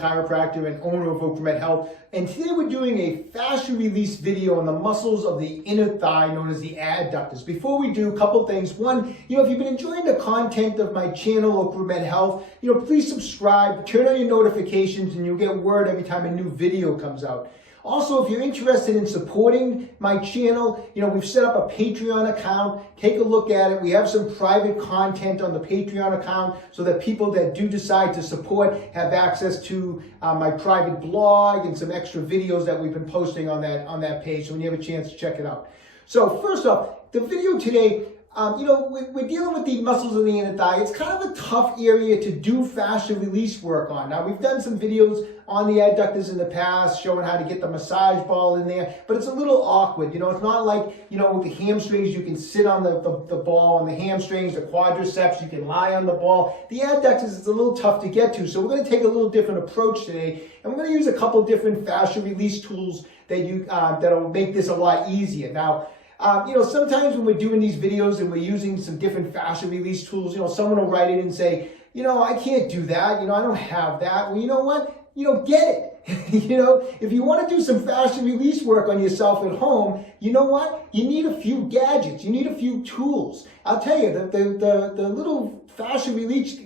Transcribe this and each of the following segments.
chiropractor and owner of OcraMed Health. And today we're doing a fascia release video on the muscles of the inner thigh known as the adductors. Before we do, a couple things. One, if you've been enjoying the content of my channel, OcraMed Health, please subscribe, turn on your notifications, and you'll get word every time a new video comes out. Also, if you're interested in supporting my channel, we've set up a Patreon account. Take a look at it. We have some private content on the Patreon account so that people that do decide to support have access to my private blog and some extra videos that we've been posting on that page. So when you have a chance to check it out. So first off, the video today, we're dealing with the muscles of the inner thigh. It's kind of a tough area to do fascia release work on. Now, we've done some videos on the adductors in the past showing how to get the massage ball in there, but it's a little awkward. It's not like, with the hamstrings, you can sit on the ball on the hamstrings, the quadriceps, you can lie on the ball. The adductors, it's a little tough to get to, so we're going to take a little different approach today, and we're going to use a couple different fascia release tools that'll make this a lot easier. Now, sometimes when we're doing these videos and we're using some different fascia release tools, someone will write in and say, I can't do that. I don't have that. Well, you know what? Get it. If you want to do some fascia release work on yourself at home, you know what? You need a few gadgets. You need a few tools. I'll tell you, the little fascia release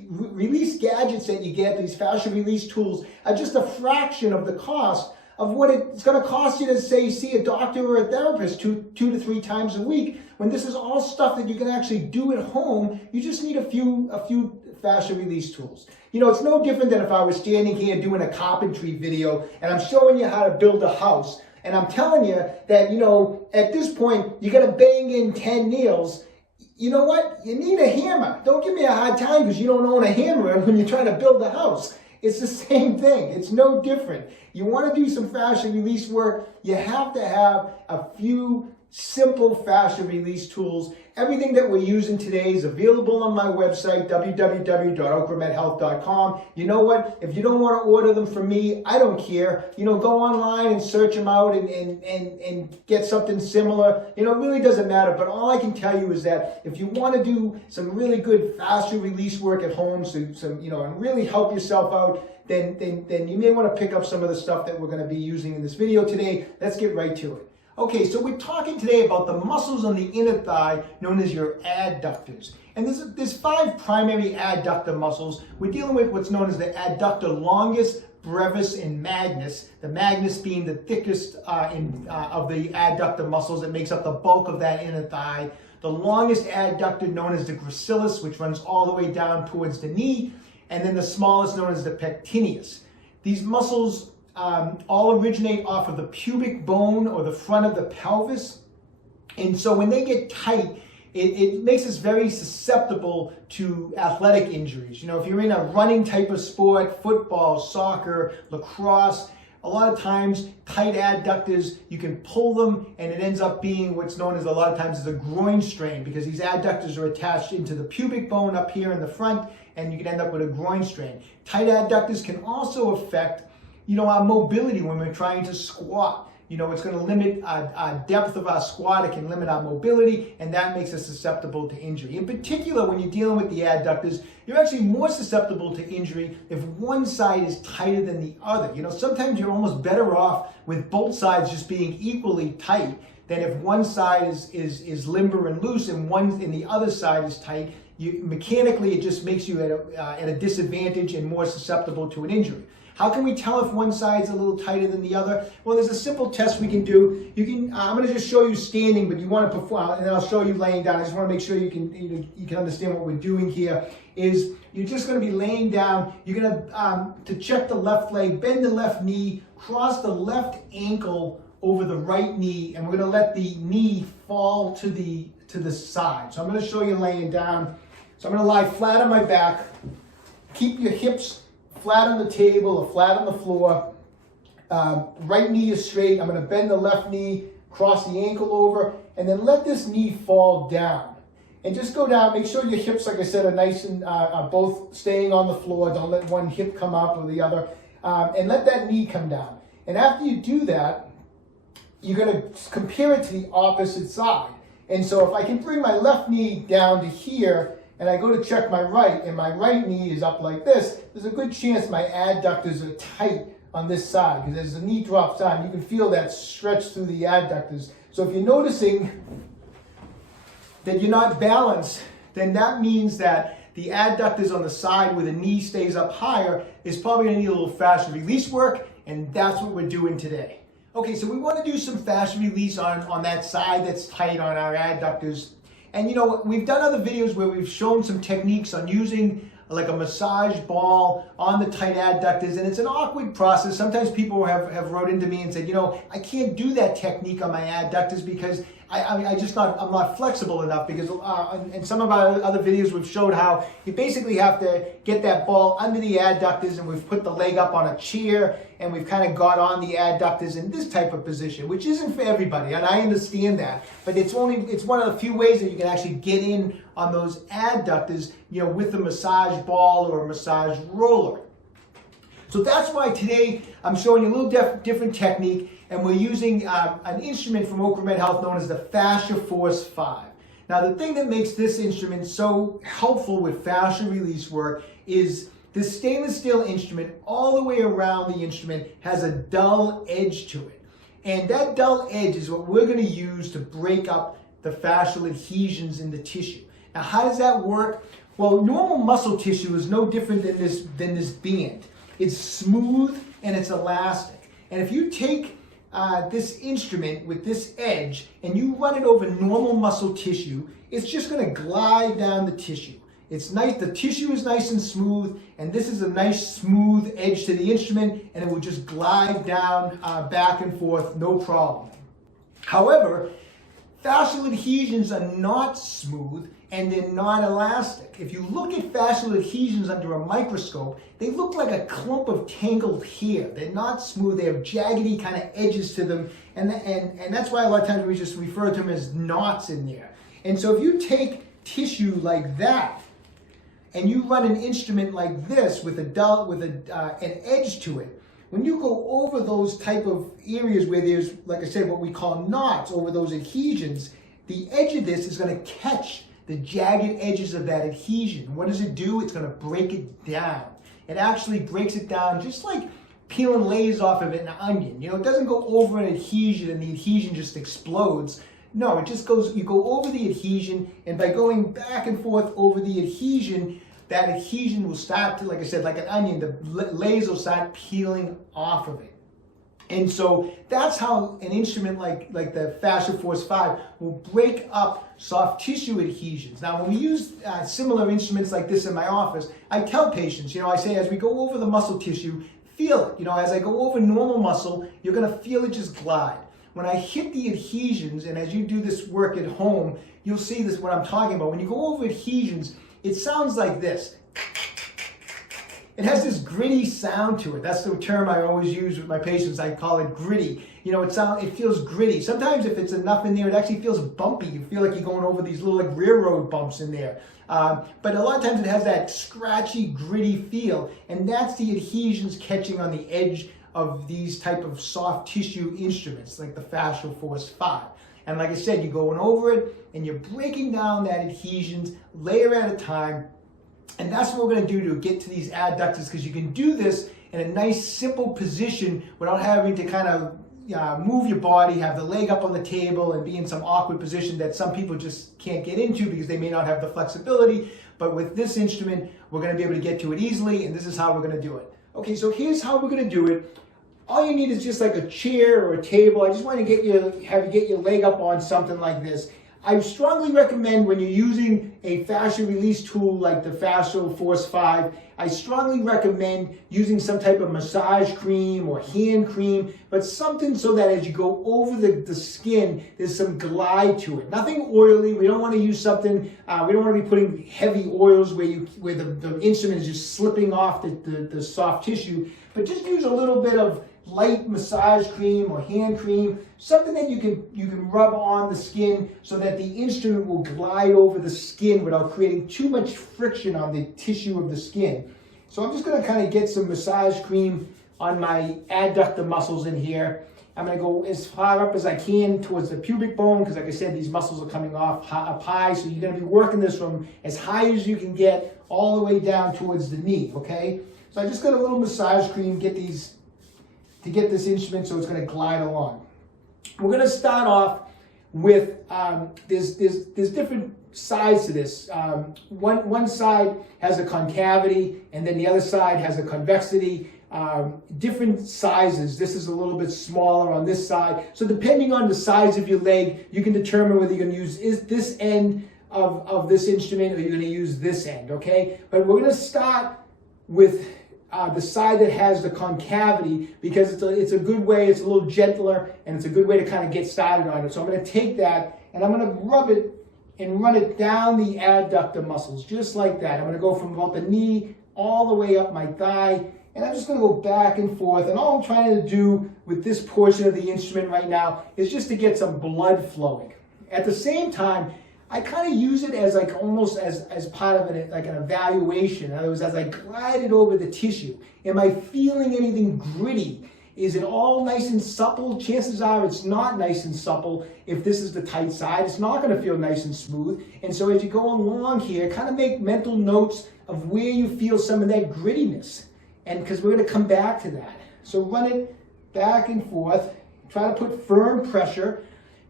gadgets that you get, these fascia release tools, are just a fraction of the cost of what it's going to cost you to, say, see a doctor or a therapist two to three times a week. When this is all stuff that you can actually do at home, you just need a few fascia release tools. It's no different than if I was standing here doing a carpentry video and I'm showing you how to build a house, and I'm telling you that, at this point, you got to bang in 10 nails. You know what? You need a hammer. Don't give me a hard time because you don't own a hammer when you're trying to build a house. It's the same thing. It's no different. You want to do some fascia release work, you have to have a few simple fascia release tools. Everything that we're using today is available on my website, www.OcraMedHealth.com. You know what? If you don't want to order them from me, I don't care. Go online and search them out and get something similar. It really doesn't matter. But all I can tell you is that if you want to do some really good fascia release work at home, and really help yourself out, then you may want to pick up some of the stuff that we're going to be using in this video today. Let's get right to it. Okay, so we're talking today about the muscles on the inner thigh known as your adductors. And there's 5 primary adductor muscles. We're dealing with what's known as the adductor longus, brevis, and magnus. The magnus being the thickest of the adductor muscles that makes up the bulk of that inner thigh. The longest adductor known as the gracilis, which runs all the way down towards the knee. And then the smallest known as the pectineus. These muscles all originate off of the pubic bone or the front of the pelvis. And so when they get tight, it makes us very susceptible to athletic injuries. If you're in a running type of sport, football, soccer, lacrosse, a lot of times tight adductors, you can pull them and it ends up being what's known as a lot of times as a groin strain, because these adductors are attached into the pubic bone up here in the front, and you can end up with a groin strain. Tight adductors can also affect our mobility when we're trying to squat. It's going to limit our depth of our squat. It can limit our mobility, and that makes us susceptible to injury. In particular, when you're dealing with the adductors, you're actually more susceptible to injury if one side is tighter than the other. Sometimes you're almost better off with both sides just being equally tight than if one side is limber and loose and the other side is tight. Mechanically, it just makes you at a disadvantage and more susceptible to an injury. How can we tell if one side's a little tighter than the other? Well, there's a simple test we can do. I'm going to just show you standing, but you want to perform, and then I'll show you laying down. I just want to make sure you can understand what we're doing here. Is you're just going to be laying down. You're going to check the left leg, bend the left knee, cross the left ankle over the right knee, and we're going to let the knee fall to the side. So I'm going to show you laying down. So I'm going to lie flat on my back. Keep your hips flat on the table or flat on the floor. Right knee is straight. I'm going to bend the left knee, cross the ankle over, and then let this knee fall down. And just go down. Make sure your hips, like I said, are nice and are both staying on the floor. Don't let one hip come up or the other. And let that knee come down. And after you do that, you're going to compare it to the opposite side. And so if I can bring my left knee down to here, and and I go to check my right, and my right knee is up like this, there's a good chance my adductors are tight on this side, because as the knee drops down, you can feel that stretch through the adductors. So if you're noticing that you're not balanced, then that means that the adductors on the side where the knee stays up higher is probably going to need a little fascia release work, and that's what we're doing today. Okay, so we want to do some fascia release on that side that's tight on our adductors. And you know, we've done other videos where we've shown some techniques on using like a massage ball on the tight adductors, and it's an awkward process. Sometimes people have wrote into me and said, you know, I can't do that technique on my adductors because I'm not flexible enough, because in some of our other videos we've showed how you basically have to get that ball under the adductors, and we've put the leg up on a chair and we've kind of got on the adductors in this type of position, which isn't for everybody, and I understand that, but it's one of the few ways that you can actually get in on those adductors, you know, with a massage ball or a massage roller. So that's why today I'm showing you a little different technique, and we're using an instrument from OcraMed Health known as the Fascia Force 5. Now, the thing that makes this instrument so helpful with fascia release work is this stainless steel instrument, all the way around the instrument, has a dull edge to it. And that dull edge is what we're going to use to break up the fascial adhesions in the tissue. Now, how does that work? Well, normal muscle tissue is no different than this band. It's smooth and it's elastic. And if you take this instrument with this edge and you run it over normal muscle tissue, it's just going to glide down the tissue. It's nice, the tissue is nice and smooth, and this is a nice smooth edge to the instrument, and it will just glide down back and forth, no problem. However, fascial adhesions are not smooth and they're not elastic. If you look at fascial adhesions under a microscope, they look like a clump of tangled hair. They're not smooth, they have jaggedy kind of edges to them, and that's why a lot of times we just refer to them as knots in there. And so if you take tissue like that, and you run an instrument like this with an edge to it, when you go over those type of areas where there's, like I said, what we call knots over those adhesions, the edge of this is going to catch the jagged edges of that adhesion. What does it do? It's going to break it down. It actually breaks it down just like peeling layers off of an onion. You know, it doesn't go over an adhesion and the adhesion just explodes. No, it just goes, you go over the adhesion, and by going back and forth over the adhesion, that adhesion will start to, like I said, like an onion, the layers will start peeling off of it. And so that's how an instrument like the Fascia Force 5 will break up soft tissue adhesions. Now, when we use similar instruments like this in my office, I tell patients, you know, I say, as we go over the muscle tissue, feel it. You know, as I go over normal muscle, you're going to feel it just glide. When I hit the adhesions, and as you do this work at home, you'll see this, what I'm talking about. When you go over adhesions, it sounds like this. It has this gritty sound to it. That's the term I always use with my patients. I call it gritty. You know, it feels gritty. Sometimes if it's enough in there, it actually feels bumpy. You feel like you're going over these little like railroad bumps in there. But a lot of times it has that scratchy, gritty feel, and that's the adhesions catching on the edge of these type of soft tissue instruments like the Fascia Force 5. And like I said, you're going over it and you're breaking down that adhesions layer at a time. And that's what we're going to do to get to these adductors, because you can do this in a nice simple position without having to kind of move your body, have the leg up on the table and be in some awkward position that some people just can't get into because they may not have the flexibility. But with this instrument, we're going to be able to get to it easily, and this is how we're going to do it. Okay, so here's how we're going to do it. All you need is just like a chair or a table. I just want to have you get your leg up on something like this. I strongly recommend, when you're using a fascia release tool like the Fascia Force 5, I strongly recommend using some type of massage cream or hand cream, but something so that as you go over the skin, there's some glide to it. Nothing oily. We don't want to use something, we don't want to be putting heavy oils where the instrument is just slipping off the soft tissue, but just use a little bit of light massage cream or hand cream, something that you can rub on the skin so that the instrument will glide over the skin without creating too much friction on the tissue of the skin. So I'm just going to kind of get some massage cream on my adductor muscles in here, I'm going to go as far up as I can towards the pubic bone, because like I said, these muscles are coming off up high, so you're going to be working this from as high as you can get all the way down towards the knee, okay? So I just got a little massage cream to get this instrument so it's going to glide along. We're going to start off with, there's different sides to this. One side has a concavity, and then the other side has a convexity. Different sizes. This is a little bit smaller on this side. So depending on the size of your leg, you can determine whether you're going to use this end of this instrument or you're going to use this end, okay? But we're going to start with the side that has the concavity, because it's a good way, it's a little gentler, and it's a good way to kind of get started on it. So I'm going to take that and I'm going to rub it and run it down the adductor muscles, just like that. I'm going to go from about the knee all the way up my thigh, and I'm just going to go back and forth. And all I'm trying to do with this portion of the instrument right now is just to get some blood flowing. At the same time, I kind of use it as like almost as part of an evaluation. In other words, as I glide it over the tissue, am I feeling anything gritty? Is it all nice and supple? Chances are it's not nice and supple. If this is the tight side, it's not going to feel nice and smooth. And so as you go along here, kind of make mental notes of where you feel some of that grittiness. And because we're going to come back to that. So run it back and forth. Try to put firm pressure.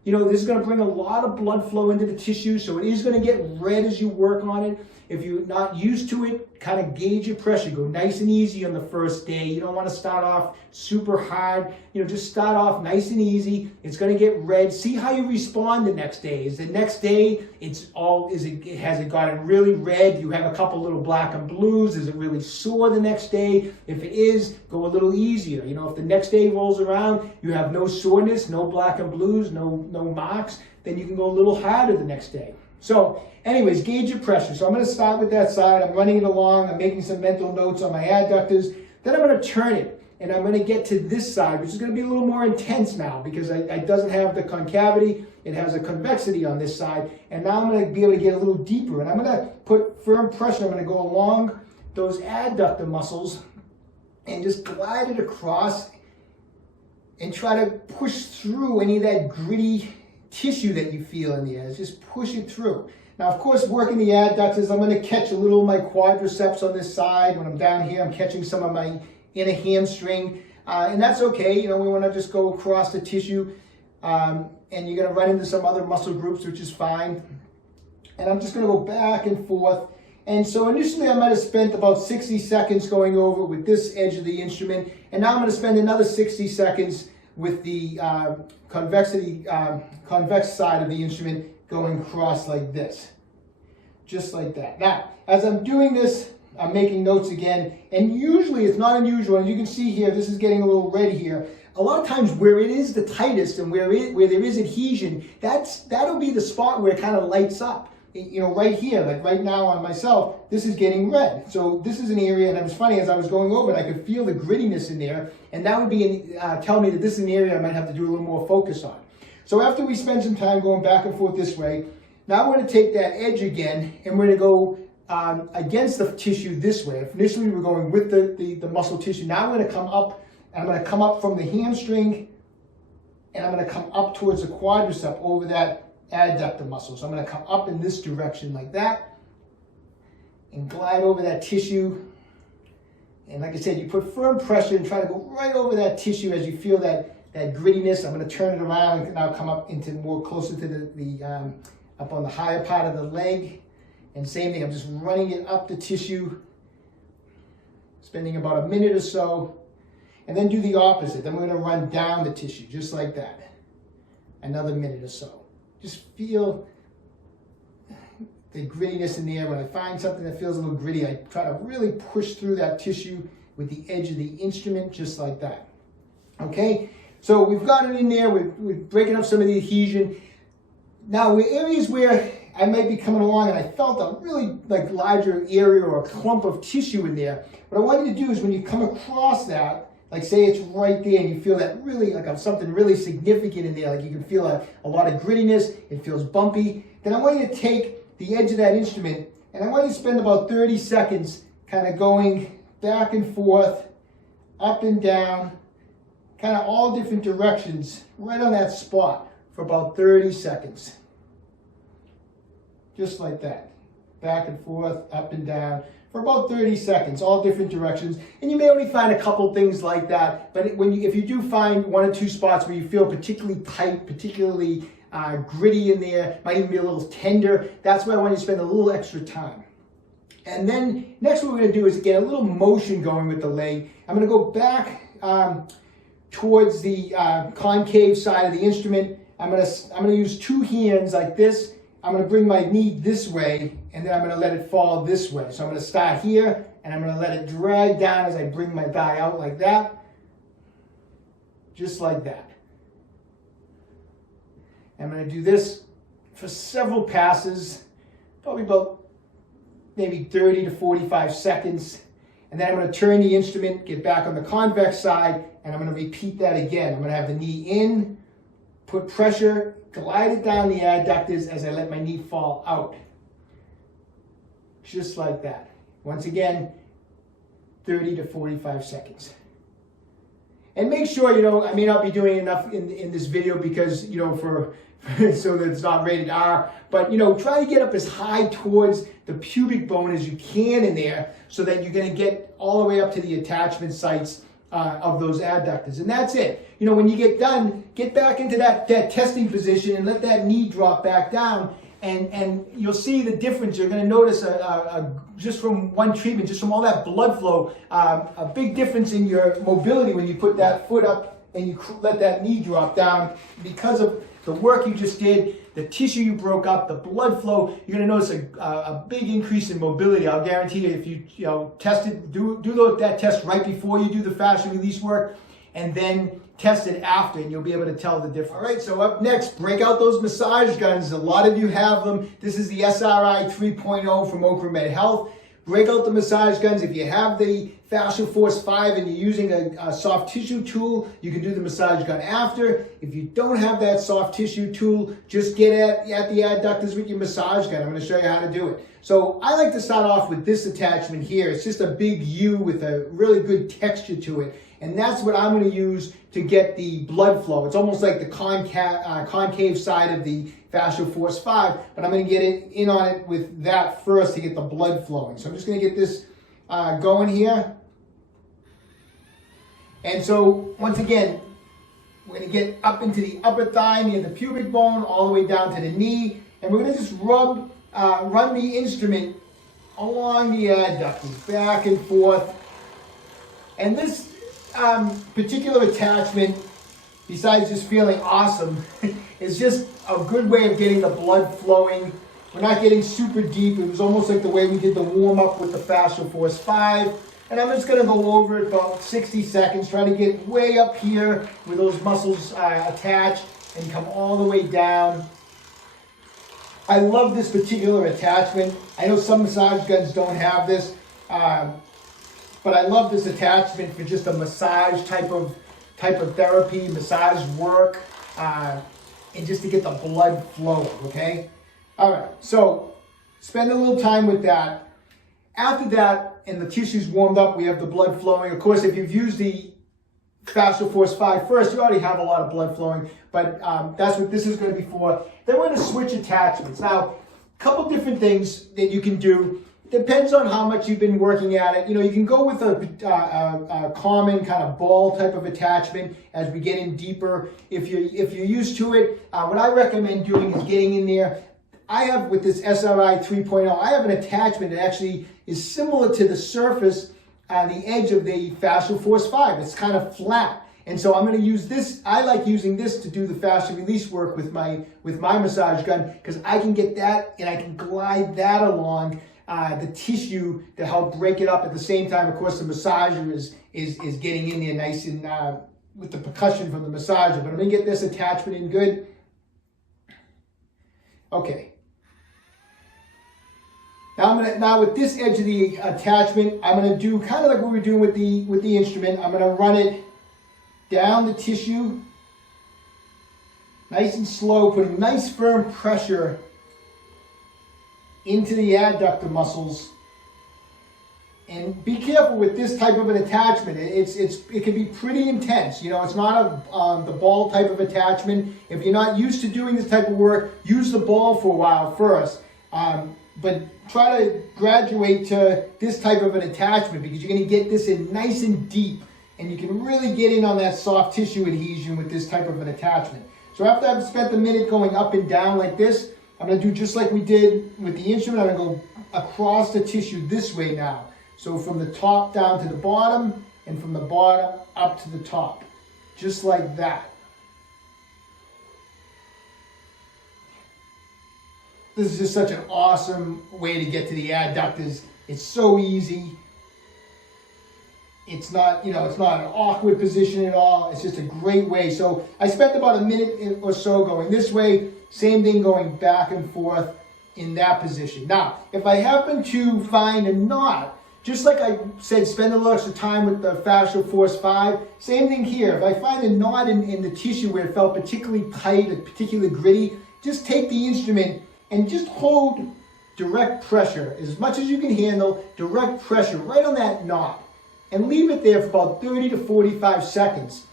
You know, this is going to bring a lot of blood flow into the tissue, so it is going to get red as you work on it. If you're not used to it, kind of gauge your pressure. Go nice and easy on the first day. You don't want to start off super hard. You know, just start off nice and easy. It's going to get red. See how you respond the next day. Is the next day, has it gotten really red? You have a couple little black and blues. Is it really sore the next day? If it is, go a little easier. You know, if the next day rolls around, you have no soreness, no black and blues, no marks, then you can go a little harder the next day. So anyways, gauge your pressure. So I'm going to start with that side. I'm running it along. I'm making some mental notes on my adductors. Then I'm going to turn it, and I'm going to get to this side, which is going to be a little more intense now because it doesn't have the concavity. It has a convexity on this side. And now I'm going to be able to get a little deeper. And I'm going to put firm pressure. I'm going to go along those adductor muscles and just glide it across and try to push through any of that gritty tissue that you feel in the air. Just push it through. Now, of course, working the adductors, I'm going to catch a little of my quadriceps on this side. When I'm down here, I'm catching some of my inner hamstring, and that's okay. You know, we want to just go across the tissue, and you're going to run into some other muscle groups, which is fine. And I'm just going to go back and forth. And so initially, I might have spent about 60 seconds going over with this edge of the instrument, and now I'm going to spend another 60 seconds with the convex side of the instrument going across like this, just like that. Now, as I'm doing this, I'm making notes again, and usually it's not unusual, and you can see here, this is getting a little red here. A lot of times where it is the tightest and where there is adhesion, that'll be the spot where it kind of lights up. You know, right here, like right now on myself, this is getting red. So this is an area, and it was funny, as I was going over it, I could feel the grittiness in there, and that would be tell me that this is an area I might have to do a little more focus on. So after we spend some time going back and forth this way, now we're going to take that edge again, and we're going to go against the tissue this way. Initially, we were going with the muscle tissue. Now we're going to come up, and I'm going to come up from the hamstring, and I'm going to come up towards the quadricep over that adductor muscle. So I'm going to come up in this direction like that and glide over that tissue. And like I said, you put firm pressure and try to go right over that tissue as you feel that grittiness. I'm going to turn it around and now come up into more closer to the up on the higher part of the leg. And same thing, I'm just running it up the tissue, spending about a minute or so, and then do the opposite. Then we're going to run down the tissue just like that. Another minute or so. Just feel the grittiness in there. When I find something that feels a little gritty, I try to really push through that tissue with the edge of the instrument, just like that. Okay, so we've got it in there. We're breaking up some of the adhesion. Now, areas where I might be coming along and I felt a really larger area or a clump of tissue in there, what I want you to do is when you come across that, like say it's right there and you feel that really something really significant in there, like you can feel a lot of grittiness, it feels bumpy, then I want you to take the edge of that instrument and I want you to spend about 30 seconds kind of going back and forth, up and down, kind of all different directions, right on that spot for about 30 seconds. Just like that. Back and forth, up and down, for about 30 seconds, all different directions. And you may only find a couple things like that, but if you do find one or two spots where you feel particularly tight, particularly gritty in there, might even be a little tender, that's where I want you to spend a little extra time. And then next what we're going to do is get a little motion going with the leg. I'm going to go back towards the concave side of the instrument. I'm going to use two hands like this. I'm going to bring my knee this way, and then I'm going to let it fall this way. So I'm going to start here, and I'm going to let it drag down as I bring my thigh out like that. Just like that. I'm going to do this for several passes, probably about maybe 30 to 45 seconds. And then I'm going to turn the instrument, get back on the convex side, and I'm going to repeat that again. I'm going to have the knee in, put pressure, glide it down the adductors as I let my knee fall out. Just like that. Once again, 30 to 45 seconds. And make sure, I may not be doing enough in this video because, so that it's not rated R, but, try to get up as high towards the pubic bone as you can in there so that you're going to get all the way up to the attachment sites of those adductors. And that's it. When you get done, get back into that testing position and let that knee drop back down, and you'll see the difference. You're going to notice just from one treatment, just from all that blood flow, a big difference in your mobility when you put that foot up and you let that knee drop down because of the work you just did, the tissue you broke up, the blood flow. You're going to notice a big increase in mobility. I'll guarantee you, if you test it, do that test right before you do the fascia release work, and then test it after, and you'll be able to tell the difference. All right, so up next, break out those massage guns. A lot of you have them. This is the SRI 3.0 from OcraMed Health. Break out the massage guns. If you have the Fascial Force 5 and you're using a soft tissue tool, you can do the massage gun after. If you don't have that soft tissue tool, just get at the adductors with your massage gun. I'm going to show you how to do it. So I like to start off with this attachment here. It's just a big U with a really good texture to it. And that's what I'm going to use to get the blood flow. It's almost like the concave side of the Fascial Force 5, but I'm going to get in on it with that first to get the blood flowing. So I'm just going to get this going here. And so once again, we're going to get up into the upper thigh near the pubic bone, all the way down to the knee, and we're going to just run the instrument along the adductors, back and forth. And this particular attachment, besides just feeling awesome, is just a good way of getting the blood flowing. We're not getting super deep. It was almost like the way we did the warm-up with the Fascial Force 5. And I'm just going to go over it about 60 seconds, try to get way up here where those muscles attach and come all the way down. I love this particular attachment. I know some massage guns don't have this, but I love this attachment for just a massage type of therapy, massage work, and just to get the blood flowing, okay? All right, so spend a little time with that. After that, and the tissue's warmed up, we have the blood flowing. Of course, if you've used the Fascial Force 5 first, you already have a lot of blood flowing, but that's what this is going to be for. Then we're going to switch attachments. Now, a couple different things that you can do. Depends on how much you've been working at it. You can go with a common kind of ball type of attachment as we get in deeper. If you're used to it, what I recommend doing is getting in there. I have, with this SRI 3.0, I have an attachment that actually is similar to the surface, the edge of the Fascial Force 5. It's kind of flat. And so I'm going to use this. I like using this to do the fascia release work with my massage gun, because I can get that and I can glide that along the tissue to help break it up. At the same time, of course, the massager is getting in there nice and with the percussion from the massager. But I'm going to get this attachment in good. Okay. Now with this edge of the attachment, I'm going to do kind of like what we're doing with the instrument. I'm going to run it down the tissue, nice and slow, putting nice firm pressure into the adductor muscles And be careful with this type of an attachment. It can be pretty intense. You know, it's not the ball type of attachment. If you're not used to doing this type of work, use the ball for a while first. But try to graduate to this type of an attachment because you're going to get this in nice and deep, and you can really get in on that soft tissue adhesion with this type of an attachment. So after I've spent a minute going up and down like this, I'm going to do just like we did with the instrument. I'm going to go across the tissue this way now. So from the top down to the bottom, and from the bottom up to the top, just like that. This is just such an awesome way to get to the adductors. It's so easy. It's not, it's not an awkward position at all. It's just a great way. So I spent about a minute or so going this way, same thing going back and forth in that position. Now, if I happen to find a knot, just like I said, spend a little extra time with the fascial force 5. Same thing here. If I find a knot in the tissue where it felt particularly tight or particularly gritty, just take the instrument and just hold direct pressure, as much as you can handle, direct pressure right on that knot. And leave it there for about 30 to 45 seconds.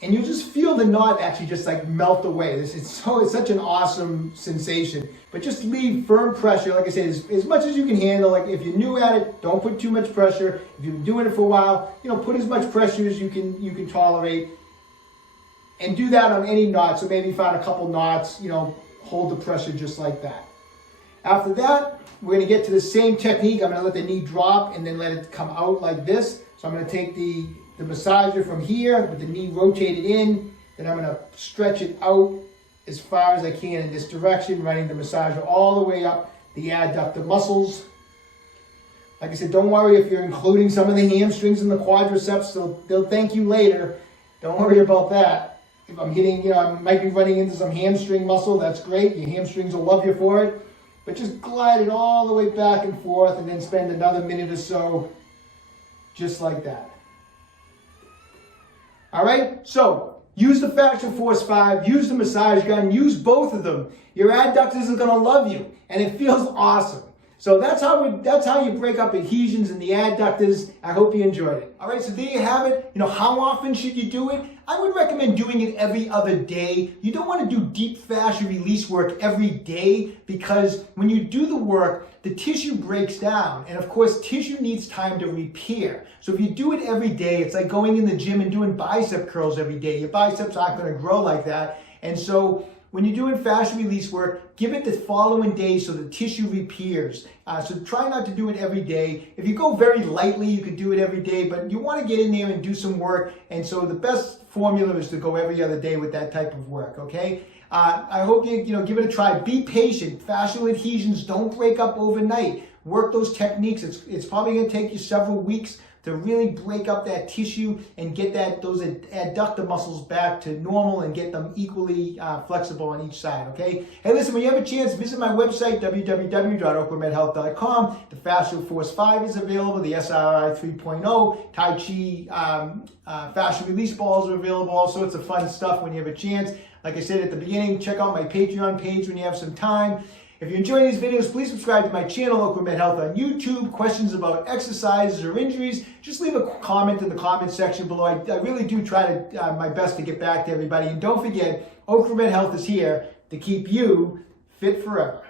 And you'll just feel the knot actually just like melt away. It's such an awesome sensation. But just leave firm pressure, like I said, as much as you can handle. Like if you're new at it, don't put too much pressure. If you've been doing it for a while, put as much pressure as you can tolerate. And do that on any knot. So maybe find a couple knots, hold the pressure just like that. After that, we're going to get to the same technique. I'm going to let the knee drop and then let it come out like this. So I'm going to take the massager from here with the knee rotated in. Then I'm going to stretch it out as far as I can in this direction, running the massager all the way up the adductor muscles. Like I said, don't worry if you're including some of the hamstrings and the quadriceps. They'll thank you later. Don't worry about that. If I'm hitting, I might be running into some hamstring muscle. That's great. Your hamstrings will love you for it. But just glide it all the way back and forth and then spend another minute or so just like that. All right? So use the fascial force 5, use the massage gun, use both of them. Your adductors are going to love you, and it feels awesome. So that's how you break up adhesions in the adductors. I hope you enjoyed it. All right, so there you have it. How often should you do it? I would recommend doing it every other day. You don't want to do deep fascia release work every day because when you do the work, the tissue breaks down. And of course, tissue needs time to repair. So if you do it every day, it's like going in the gym and doing bicep curls every day. Your biceps aren't going to grow like that. And so when you're doing fascia release work, give it the following day so the tissue repairs. So try not to do it every day. If you go very lightly, you could do it every day, but you want to get in there and do some work. And so the best formula is to go every other day with that type of work, okay? I hope you give it a try. Be patient. Fascial adhesions don't break up overnight. Work those techniques. It's probably going to take you several weeks to really break up that tissue and get those adductor muscles back to normal and get them equally flexible on each side, okay? Hey, listen, when you have a chance, visit my website, www.OcraMed Health.com. The Fascial Force 5 is available. The SRI 3.0, Tai Chi fascial release balls are available. All sorts of fun stuff when you have a chance. Like I said at the beginning, check out my Patreon page when you have some time. If you enjoy these videos, please subscribe to my channel, OcraMed Health on YouTube. Questions about exercises or injuries, just leave a comment in the comment section below. I really do try my best to get back to everybody. And don't forget, OcraMed Health is here to keep you fit forever.